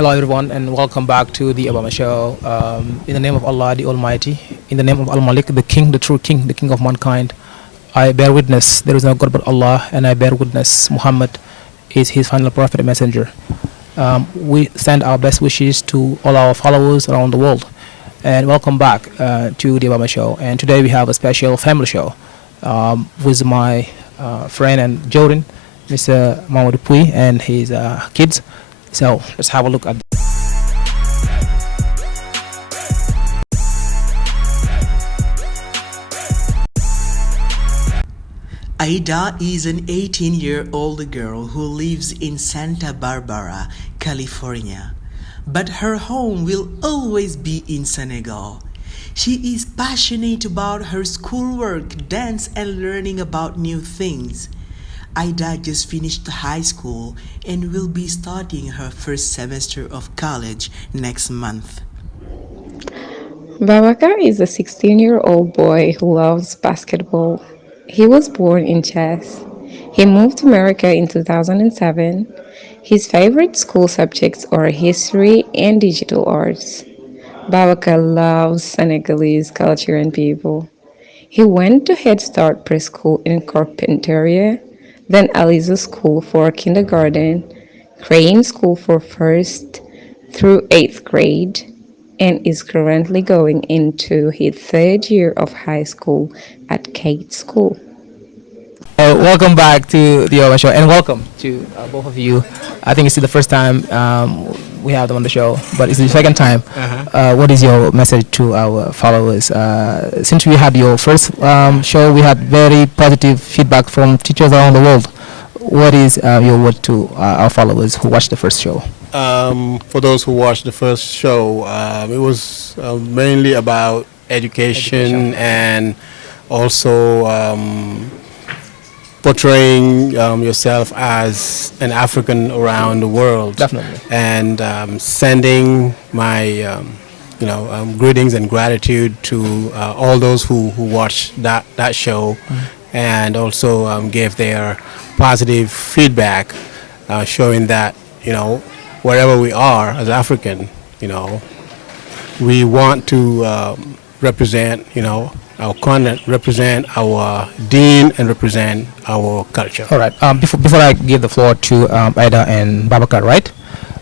Hello, everyone, and welcome back to the Obama Show. In the name of Allah, the Almighty, in the name of Al Malik, the King, the true King, the King of mankind, I bear witness there is no God but Allah, and I bear witness Muhammad is His final prophet and messenger. We send our best wishes to all our followers around the world, and welcome back to the Obama Show. And today we have a special family show with my friend and Jordan, Mr. Pouye, and his kids. So let's have a look at. Aida is an 18-year-old girl who lives in Santa Barbara, California. But her home will always be in Senegal. She is passionate about her schoolwork, dance, and learning about new things. Aida just finished high school and will be starting her first semester of college next month. Babakar is a 16-year-old boy who loves basketball. He was born in Chess. He moved to America in 2007. His favorite school subjects are history and digital arts. Babakar loves Senegalese culture and people. He went to Head Start preschool in Carpinteria, then Aliza School for kindergarten, Crane School for 1st through 8th grade, and is currently going into his 3rd year of high school at Kate School. Welcome back to the Obama Show, and welcome to both of you. I think it's the first time we have them on the show, but it's the second time. What is your message to our followers? Since we had your first show, we had very positive feedback from teachers around the world. What is your word to our followers who watched the first show? For those who watched the first show, it was mainly about education and also portraying yourself as an African around the world. Definitely. And sending my greetings and gratitude to all those who watched that show, and also gave their positive feedback, showing that wherever we are as African, we want to represent our content, represent our deen, and represent our culture. All right. Before I give the floor to Aida and Babakar, right?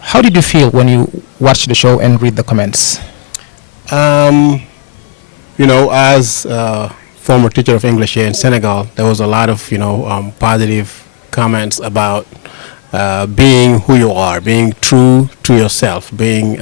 How did you feel when you watched the show and read the comments? As a former teacher of English here in Senegal, there was a lot of positive comments about being who you are, being true to yourself, being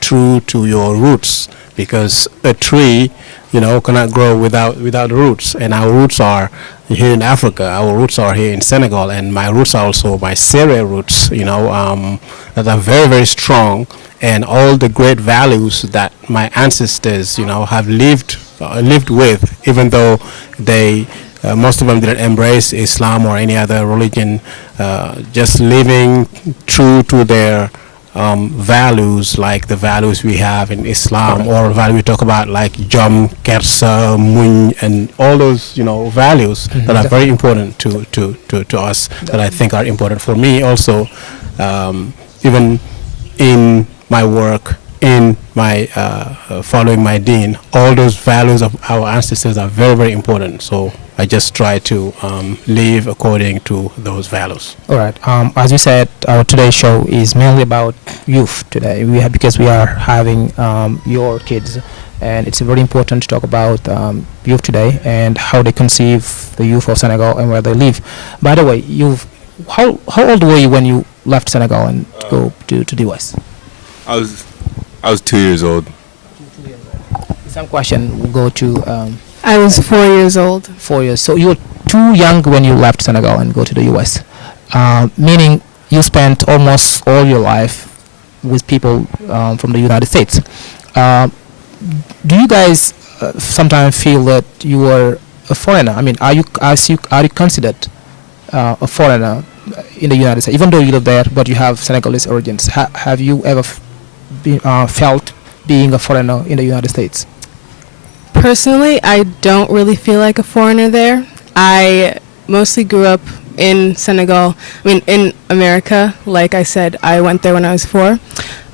true to your roots, because a tree cannot grow without roots, and our roots are here in Africa, our roots are here in Senegal, and my roots are also my Sere roots, that are very, very strong, and all the great values that my ancestors, have lived with, even though they most of them didn't embrace Islam or any other religion, just living true to their values, like the values we have in Islam, or value we talk about like Jom, Kersa, Muñ, and all those values that are very important to us, that I think are important for me also, even in my work, in my following my deen. All those values of our ancestors are very, very important, so I just try to live according to those values. All right. As you said, our today's show is mainly about youth today. Because we are having your kids, and it's very important to talk about youth today and how they conceive the youth of Senegal and where they live. By the way, how old were you when you left Senegal and go to the US? I was 2 years old. The same question will go to. I was 4 years old. 4 years. So you were too young when you left Senegal and go to the US, meaning you spent almost all your life with people from the United States. Do you guys sometimes feel that you were a foreigner? I mean, are you considered a foreigner in the United States, even though you live there, but you have Senegalese origins? Have you ever felt being a foreigner in the United States? Personally, I don't really feel like a foreigner there. I mostly grew up in Senegal, in America. Like I said, I went there when I was 4.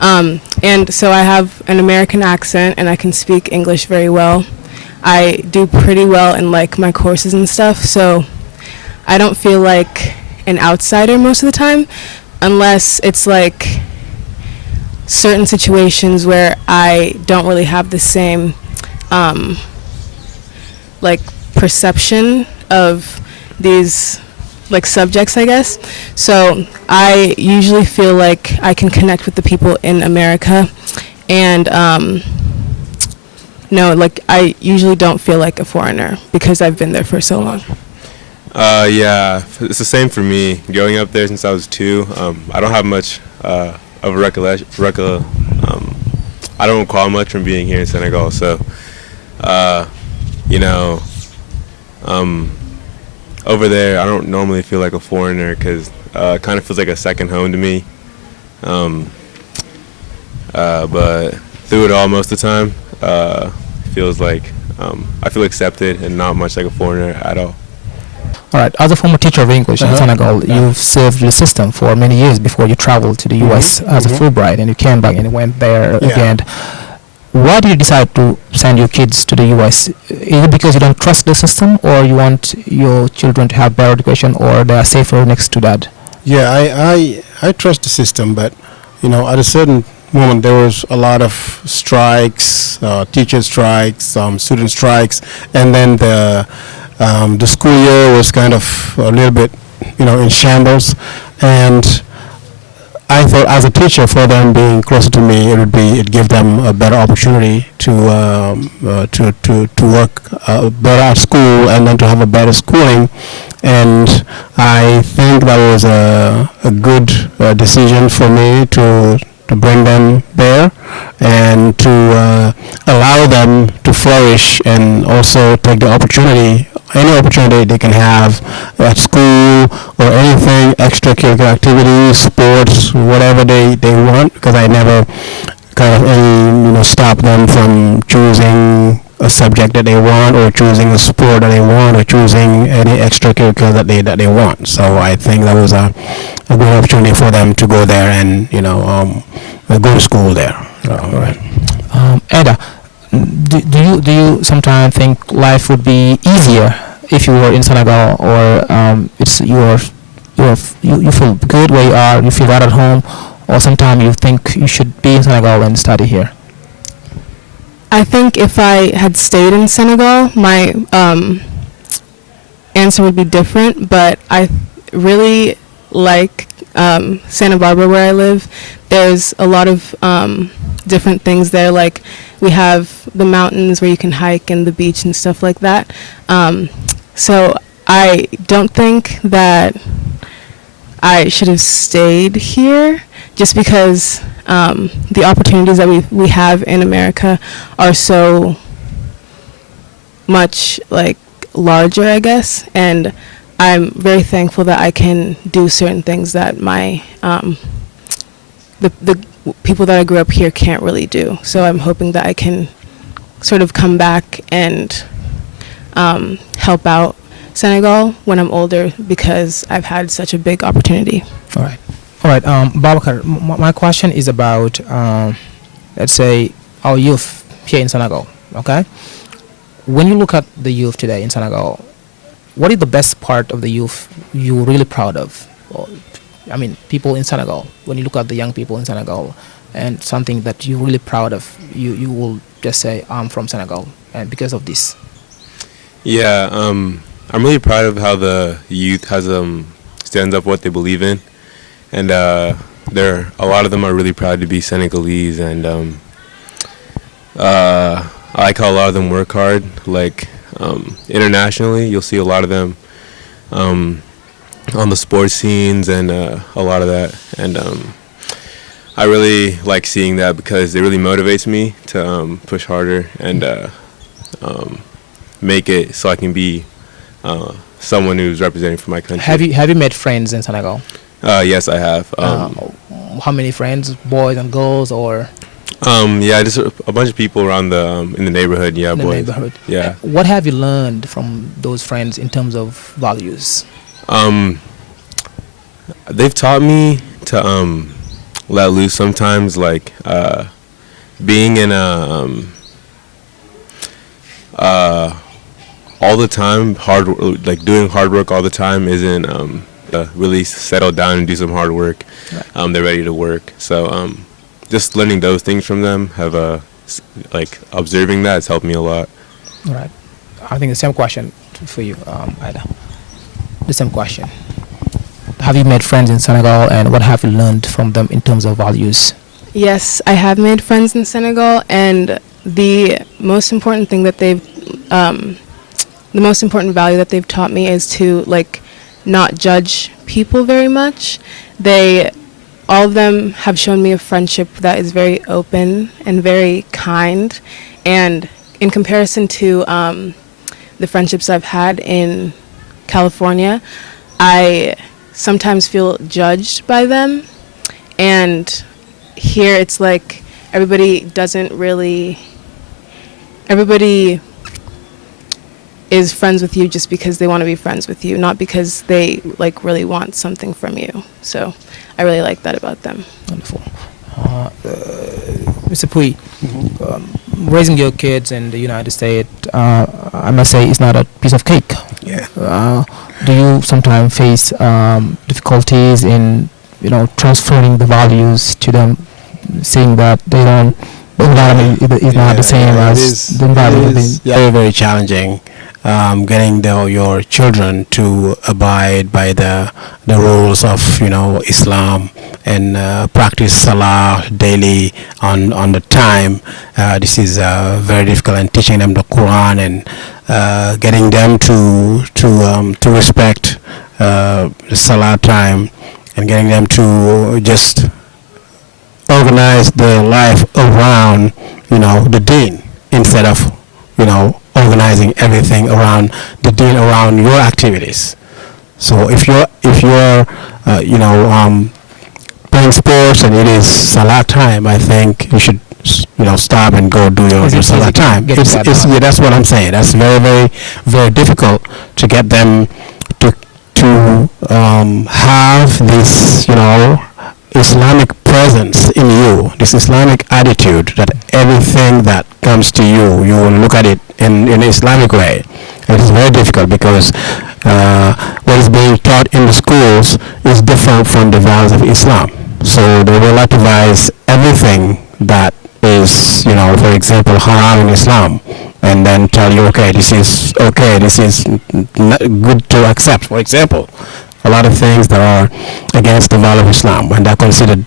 And so I have an American accent and I can speak English very well. I do pretty well in like my courses and stuff, so I don't feel like an outsider most of the time, unless it's like certain situations where I don't really have the same like perception of these like subjects, I guess. So I usually feel like I can connect with the people in America, and no, like I usually don't feel like a foreigner because I've been there for so long. Yeah, it's the same for me. Growing up there since I was 2, I don't have much of a recollection. I don't recall much from being here in Senegal. So, you know, over there, I don't normally feel like a foreigner because it kind of feels like a second home to me. But through it all, most of the time, feels like I feel accepted and not much like a foreigner at all. All right. As a former teacher of English in Senegal, you've served the system for many years before you traveled to the U.S. as a Fulbright, and you came back and you went there again. Why did you decide to send your kids to the U.S.? Is it because you don't trust the system, or you want your children to have better education, or they are safer next to that? Yeah, I trust the system, but at a certain moment there was a lot of strikes, teacher strikes, student strikes, and then the school year was kind of a little bit in shambles, and I thought as a teacher, for them being closer to me, it'd give them a better opportunity to work better at school and then to have a better schooling. And I think that was a good decision for me to bring them there and to allow them to flourish and also take the opportunity, any opportunity they can have at school or anything, extracurricular activities, sports, whatever they want, because I never kind of stop them from choosing a subject that they want, or choosing a sport that they want, or choosing any extracurricular that they want. So I think that was a good opportunity for them to go there and go to school there. Right. Ada, do you sometimes think life would be easier if you were in Senegal, or you feel good where you are, you feel right at home, or sometimes you think you should be in Senegal and study here? I think if I had stayed in Senegal, my answer would be different, but I really like Santa Barbara, where I live. There's a lot of different things there, like we have the mountains where you can hike and the beach and stuff like that. So I don't think that I should have stayed here, just because the opportunities that we have in America are so much like larger, I guess, and I'm very thankful that I can do certain things that my the people that I grew up here can't really do. So I'm hoping that I can sort of come back and help out Senegal when I'm older, because I've had such a big opportunity. All right. Babakar, my question is about, let's say, our youth here in Senegal. Okay, when you look at the youth today in Senegal, what is the best part of the youth you're really proud of? I mean, people in Senegal, when you look at the young people in Senegal, and something that you're really proud of, you will just say, I'm from Senegal, and because of this. Yeah, I'm really proud of how the youth has stands up for what they believe in, and a lot of them are really proud to be Senegalese, and I like how a lot of them work hard. Like internationally, you'll see a lot of them on the sports scenes and a lot of that, and I really like seeing that because it really motivates me to push harder and make it so I can be someone who's representing for my country. Have you made friends in Senegal? Yes, I have. How many friends, boys and girls, or? Yeah, just a bunch of people around in the neighborhood. Yeah, in the boys. neighborhood. Yeah. What have you learned from those friends in terms of values? they've taught me to let loose sometimes, like being in a all the time like doing hard work all the time isn't really settle down and do some hard work. Right. They're ready to work, so just learning those things from them have like observing that has helped me a lot. Right. I think the same question for you, Ida. The same question. Have you made friends in Senegal, and what have you learned from them in terms of values? Yes, I have made friends in Senegal, and the most important thing that the most important value that they've taught me is to like not judge people very much. All of them have shown me a friendship that is very open and very kind, and in comparison to the friendships I've had in California, I sometimes feel judged by them, and here it's like everybody is friends with you just because they want to be friends with you, not because they like really want something from you. So I really like that about them. Wonderful. Mr. Pouye, raising your kids in the United States, I must say, is not a piece of cake. Yeah. Do you sometimes face difficulties in, transferring the values to them, seeing that they don't, the environment is not the same as the environment? It is very, very challenging. Getting your children to abide by the rules of Islam and practice Salah daily on the time. This is very difficult, and teaching them the Quran and getting them to respect the Salah time, and getting them to just organize their life around the Deen, instead of organizing everything around the Deen, around your activities. So if you're playing sports and it is Salah time, I think you should stop and go do your Salah time. That's what I'm saying. That's very, very, very difficult to get them to have this Islamic presence in you, this Islamic attitude, that everything that comes to you, you will look at it in an Islamic way. It is very difficult because what is being taught in the schools is different from the values of Islam. So they will relativize everything that is, for example, haram in Islam, and then tell you, okay, this is not good to accept. For example, a lot of things that are against the value of Islam, and they're considered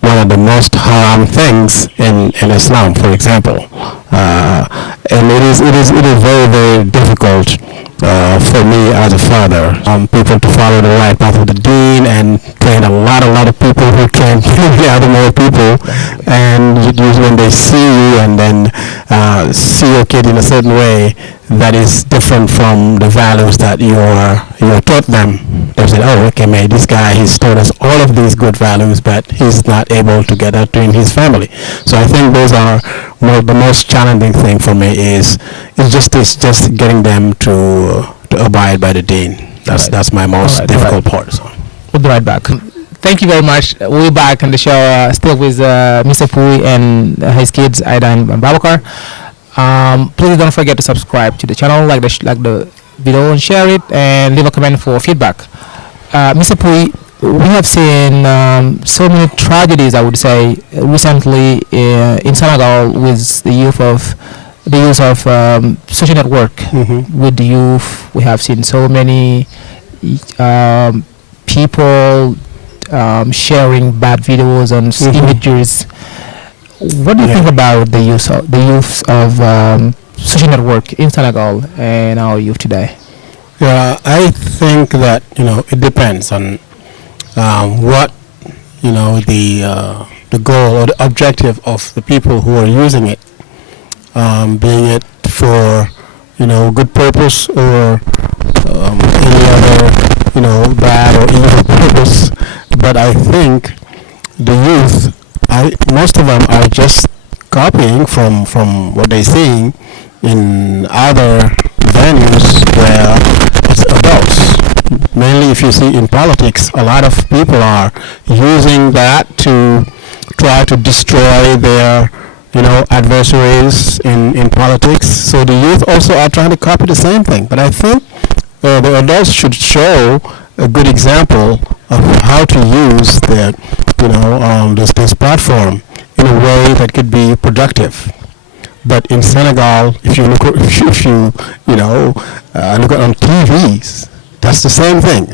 one of the most haram things in Islam, for example. And it is very, very difficult for me as a father, people to follow the right path of the Deen, and train a lot of people who train many other more people, and when they see you and then see your kid in a certain way that is different from the values that you taught them, they say, oh, okay, man, this guy, he's taught us all of these good values, but he's not able to get that in his family. So I think those are the most challenging thing for me is just getting them to abide by the Deen. That's my most difficult part. So. We'll be right back. Thank you very much. We're back on the show, still with Mr. Pouye and his kids, Ida and Babakar. Please don't forget to subscribe to the channel, like the video and share it, and leave a comment for feedback. Mr. Pouye, we have seen so many tragedies, I would say, recently in Senegal with the use of social network. With the youth. We have seen so many people sharing bad videos and images. What do you think about the use of social network in Senegal and our youth today? Yeah, I think that it depends on what the goal or the objective of the people who are using it, being it for good purpose or any other bad or evil purpose. But I think the youth, most of them are just copying from what they're seeing in other venues where it's adults. Mainly if you see in politics, a lot of people are using that to try to destroy their, adversaries in politics. So the youth also are trying to copy the same thing. But I think the adults should show a good example of how to use this platform in a way that could be productive. But in Senegal, if you look, look at on TVs, that's the same thing.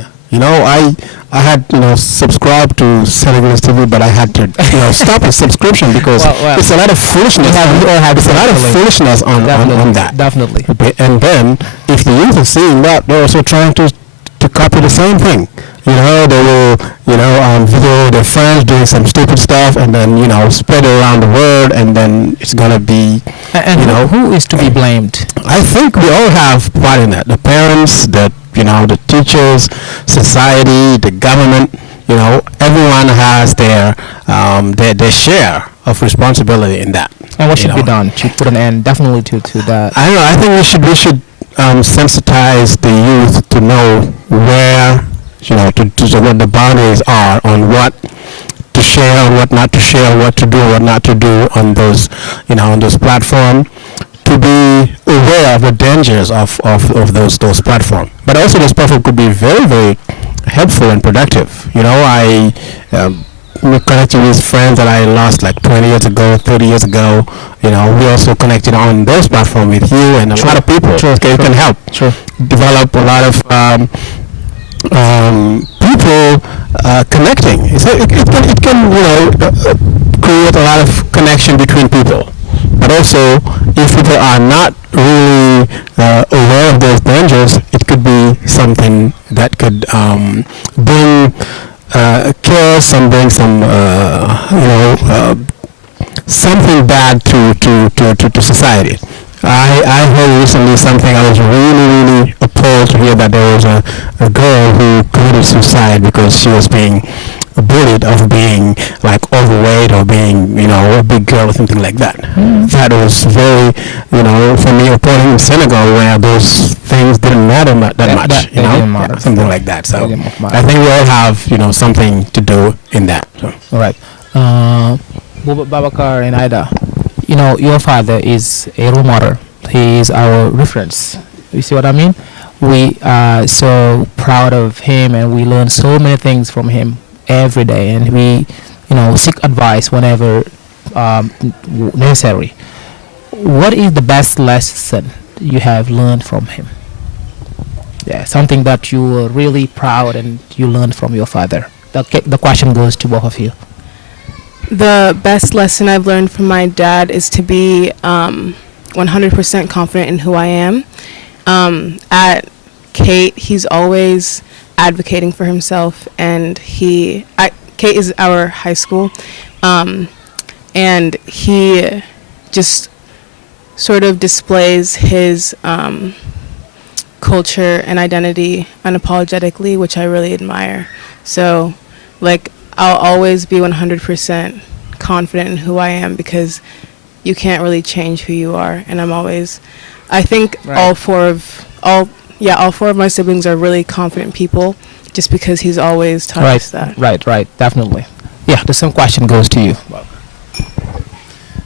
I had subscribed to Senegalese TV, but I had to stop the subscription because Well, it's a lot of foolishness. It's a lot of foolishness on that. Definitely. And then if the youth are seeing that, they're also trying to copy the same thing. They will, video their friends doing some stupid stuff and then, spread it around the world, and then it's going to be, And who is to be blamed? I think we all have part in that. The parents, the teachers, society, the government, everyone has their share of responsibility in that. And what should be done to put an end, definitely, to that? I don't know. I think we should sensitize the youth to know where, to what the boundaries are on what to share and what not to share, what to do, what not to do on those, on those platforms, to be aware of the dangers of those platforms. But also those platforms could be very, very helpful and productive. I connected with friends that I lost like 20 years ago, 30 years ago. We also connected on those platforms with you and a lot of people. Sure, Okay, it can help develop a lot of people connecting. It can create a lot of connection between people. But also, if people are not really aware of those dangers, it could be something that could bring chaos and bring some, something bad to society. I heard recently something. I was really appalled to hear that there was a girl who committed suicide because she was being bullied of being like overweight or being a big girl or something like that. That was very for me appalling in Senegal, where those things didn't matter that much. Didn't matter. Something like that. So Didn't matter. I think we all have something to do in that. So. All right. Babakar and Ida, your father is a role model. He is our reference. You see what I mean? We are so proud of him, and we learn so many things from him every day, and we seek advice whenever necessary. What is the best lesson you have learned from him? Yeah, something that you were really proud and you learned from your father. The question goes to both of you. The best lesson I've learned from my dad is to be 100% confident in who I am. At Kate, he's always advocating for himself, and Kate is our high school, and he just sort of displays his culture and identity unapologetically, which I really admire. So, I'll always be 100% confident in who I am, because you can't really change who you are, and I think all four of my siblings are really confident people, just because he's always taught us that. Right, definitely. Yeah, the same question goes to you.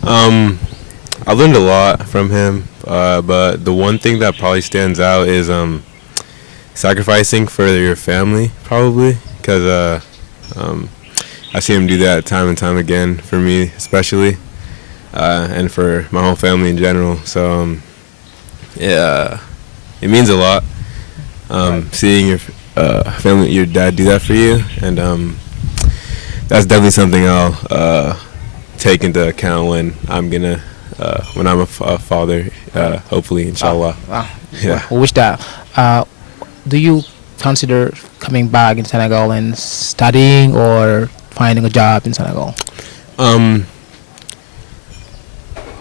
I learned a lot from him, but the one thing that probably stands out is sacrificing for your family, probably, because I see him do that time and time again for me, especially, and for my whole family in general. So yeah, it means a lot seeing your family, your dad do that for you, and that's definitely something I'll take into account when I'm a father, hopefully, inshallah. Yeah. I wish that. Do you consider coming back in Senegal and studying or finding a job in Senegal?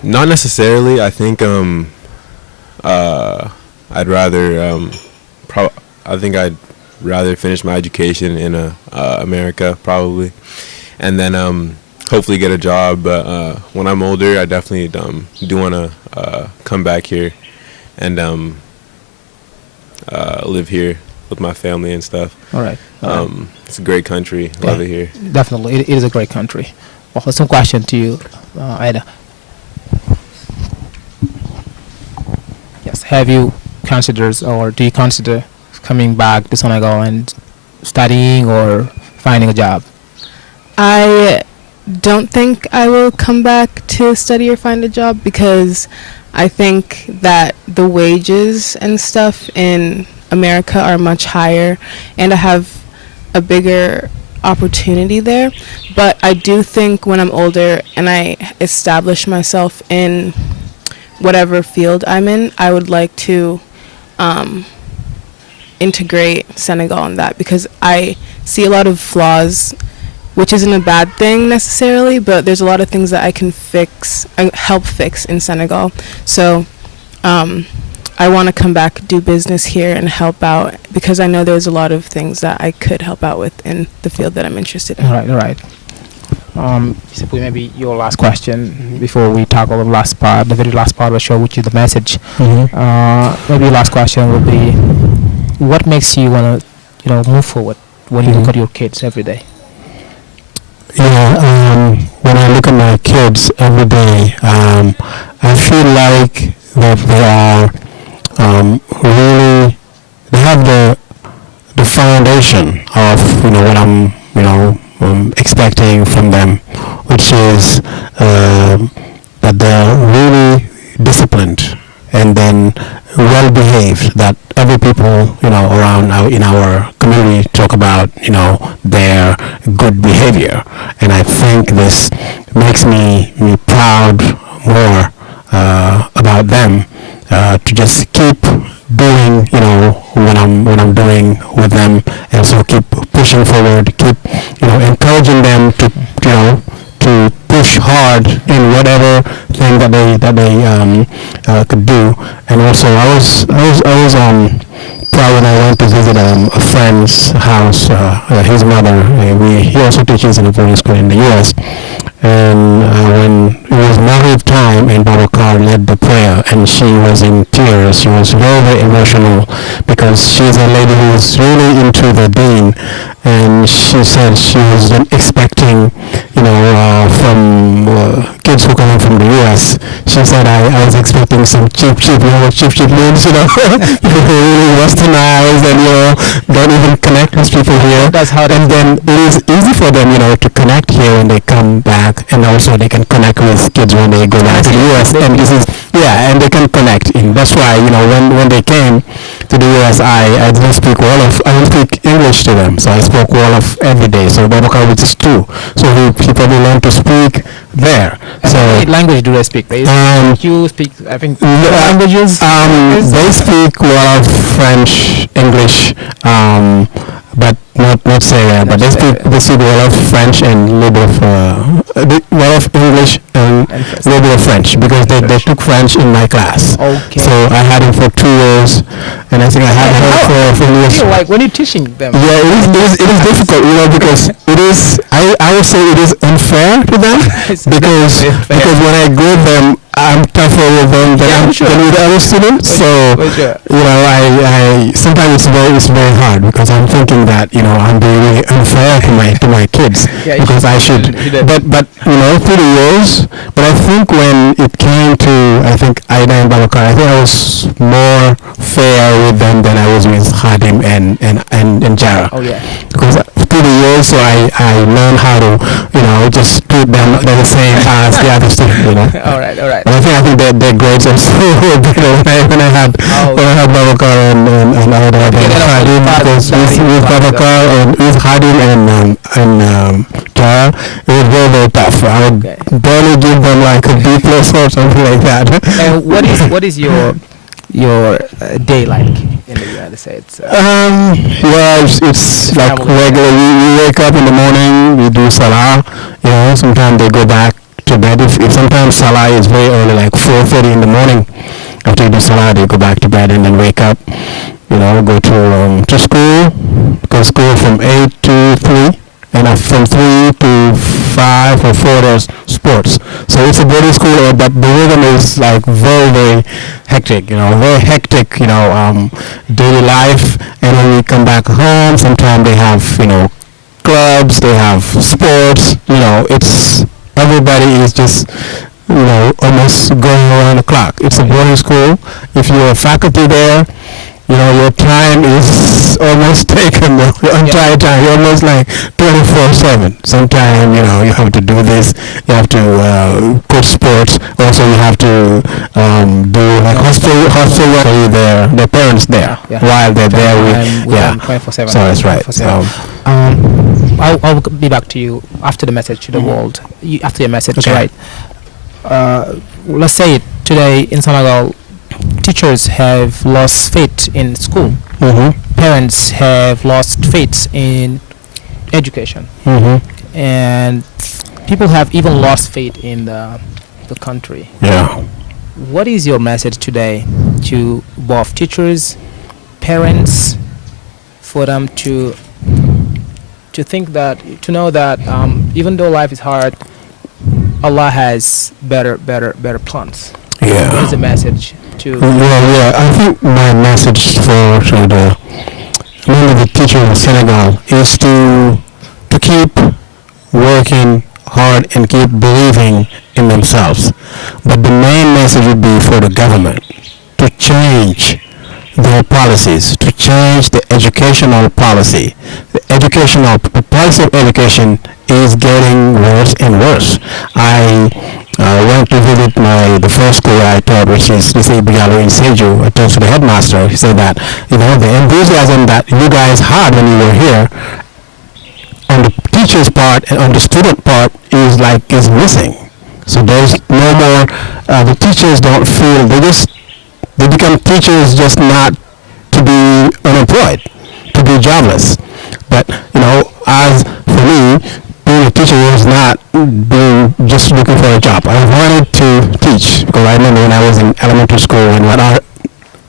Not necessarily. I think I'd rather I'd rather finish my education in America, probably, and then hopefully get a job. But when I'm older, I definitely do want to come back here and live here with my family and stuff. All right. It's a great country. Love it here. Definitely, it is a great country. Well, some question to you, Ida. Yes. Have you considered, or do you consider coming back to Senegal and studying or finding a job? I don't think I will come back to study or find a job because I think that the wages and stuff in America are much higher and I have a bigger opportunity there. But I do think when I'm older and I establish myself in whatever field I'm in, I would like to integrate Senegal in that because I see a lot of flaws, which isn't a bad thing necessarily, but there's a lot of things that I can help fix in Senegal. So I want to come back, do business here, and help out because I know there's a lot of things that I could help out with in the field that I'm interested in. All right. Simply maybe your last question before we tackle the last part, the very last part of the show, which is the message. Maybe your last question will be, what makes you want to, move forward when you look at your kids every day? Yeah, when I look at my kids every day, I feel like that they are really, they have the foundation of what I'm expecting from them, which is that they're really disciplined and then well behaved, that every people around in our community talk about their good behavior, and I think this makes me proud more about them, to just keep doing what I'm doing with them, and so keep pushing forward, keep encouraging them to push hard in whatever thing that they could do. And also I was proud when I went to visit a friend's house, his mother. He also teaches in a boarding school in the U.S. And when it was Maghrib time and Babakar led the prayer, and she was in tears. She was very, very emotional because she's a lady who is really into the deen, and she said she was expecting, from kids who come in from the U.S. She said I was expecting some cheap means, people who are really westernized and don't even connect with people here. That's how. And then it is easy for them, to connect here when they come back, and also they can connect with kids when they go back to the U.S. And this is and they can connect. That's why when they came to the U.S. I didn't speak Wolof. I didn't speak English to them, so I spoke Wolof every day. So Babakar was just 2, so he probably learned to speak there. So what language do they speak? You speak, I think, languages. They speak Wolof, French, English, but not Syrian. But they speak Wolof, French, and a little bit of Wolof, English, and a little bit of French, because they took French in my class. Okay. So I had him for 2 years, and I think I had her for years. Like when you're teaching them. Yeah, it is difficult, because it is. I would say it is unfair to them because when I grade them, I'm tougher with them than with other students. So I sometimes it's very hard because I'm thinking that I'm being really unfair to my kids because I should. But through the years. But I think when it came to Ida and Babakar, I think I was more fair with them than I was with Khadim and Jara. Oh yeah. Because through the years, so I learned how to just treat them the same as the other students. All right. But I think their grades are so better when I had Babakar and Ida and Khadim, because with Babakar and with Khadim and Jara, it was very, very tough. I would barely give them like a B+ or something like that. And what is your day like in the United States? It's like regular. We wake up in the morning, we do salah. Sometimes they go back to bed. If sometimes salah is very early, like 4:30 in the morning. After you do salah, they go back to bed and then wake up. Go to school. Go school from 8 to 3. And from 3 to 5 or 4 there's sports. So it's a boarding school, but the rhythm is like very, very hectic, very hectic, daily life. And when we come back home, sometimes they have, clubs, they have sports, it's everybody is just, almost going around the clock. It's a boarding school. If you're a faculty there, your time is almost taken, your entire time. You're almost like 24/7. Sometimes, you have to do this. You have to coach sports. Also, you have to do like hostel work. Their parents there while they're there. With 24/7. So that's right. I'll be back to you after the message to the world. After your message, Okay. right? Let's say today in Senegal, teachers have lost faith in school. Parents have lost faith in education, and people have even lost faith in the country. Yeah. What is your message today to both teachers, parents, for them to think that, to know that even though life is hard, Allah has better plans? Yeah. What is the message to? Yeah. I think my message for the teachers in Senegal is to keep working hard and keep believing in themselves. But the main message would be for the government to change their policies, to change the educational policy. The policy of education is getting worse and worse. I went to visit the first school I taught, which is Lycée Bigalo in Seju. I talked to the headmaster. He said that, the enthusiasm that you guys had when you were here, on the teacher's part and on the student part, is missing. So there's no more, the teachers don't feel, they become teachers just not to be unemployed, to be jobless. But, as for me, being a teacher was not being just looking for a job. I wanted to teach, because I remember when I was in elementary school and what are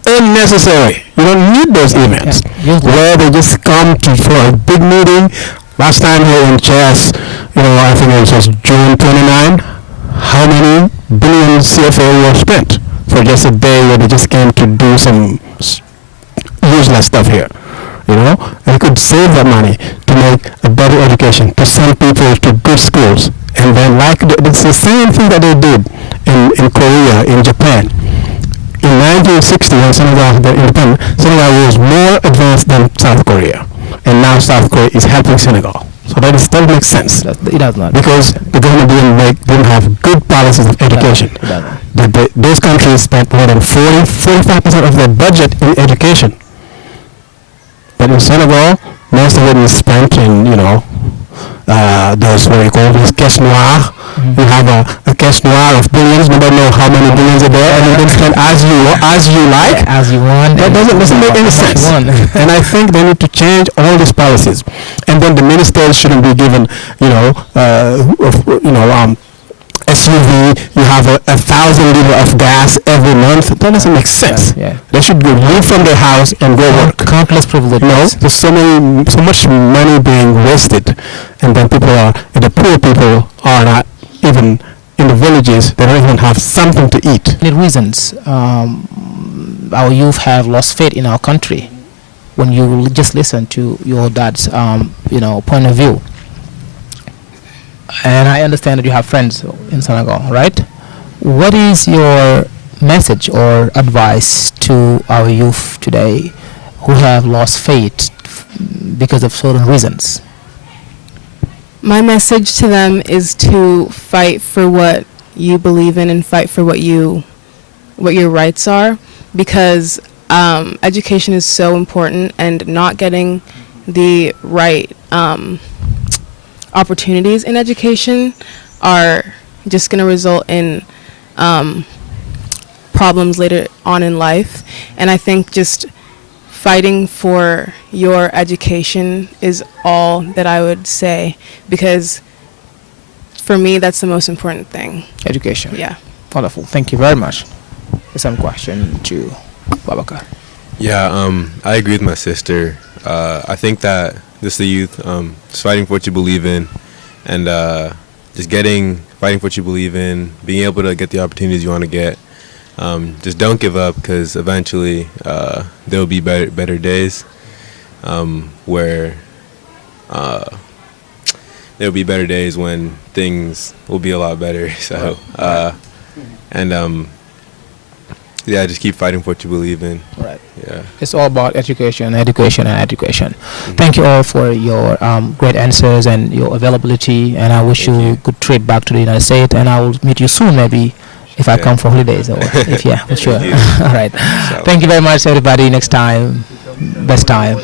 unnecessary. You don't need those events where they just come for a big meeting. Last time here in chess, I think it was just June 29. How many billion CFA were spent for just a day where they just came to do some useless stuff here? I could save that money to make a better education, to send people to good schools. And then it's the same thing that they did in Korea, in Japan. In 1960, when Senegal got independent, Senegal was more advanced than South Korea. And now South Korea is helping Senegal. So that makes sense. It does not. Because the government didn't have good policies of education. Those countries spent more than 45% of their budget in education. But in Senegal, most of it is spent in, those, what you call those caisse noire. You have a caisse noire of billions. Nobody knows how many billions are there, and you can spend as you like. As you want. That doesn't make any sense. And I think they need to change all these policies. And then the ministers shouldn't be given, SUV, you have 1,000 liters of gas every month. That doesn't make sense. They should leave from their house and go work. Countless privileges. There's so much money being wasted, and then the poor people are not even in the villages. They don't even have something to eat. Many reasons our youth have lost faith in our country. When you just listen to your dad's, point of view. And I understand that you have friends in Senegal, right? What is your message or advice to our youth today who have lost faith because of certain reasons? My message to them is to fight for what you believe in and fight for what your rights are, because education is so important, and not getting the right opportunities in education are just going to result in problems later on in life. And I think just fighting for your education is all that I would say, because for me that's the most important thing. Education. Yeah. Wonderful. Thank you very much. The same question to Babakar. Yeah, I agree with my sister. I think that just the youth, just fighting for what you believe in, and just fighting for what you believe in, being able to get the opportunities you want to get, just don't give up, because eventually there will be better days, where there will be better days when things will be a lot better. So and yeah, just keep fighting for what you believe in. Right. Yeah. It's all about education, education, and education. Thank you all for your great answers and your availability. And I wish you a good trip back to the United States. And I will meet you soon, maybe, if I come for holidays. Or if, yeah, for sure. All right. Thank you very much, everybody. Next time, best time.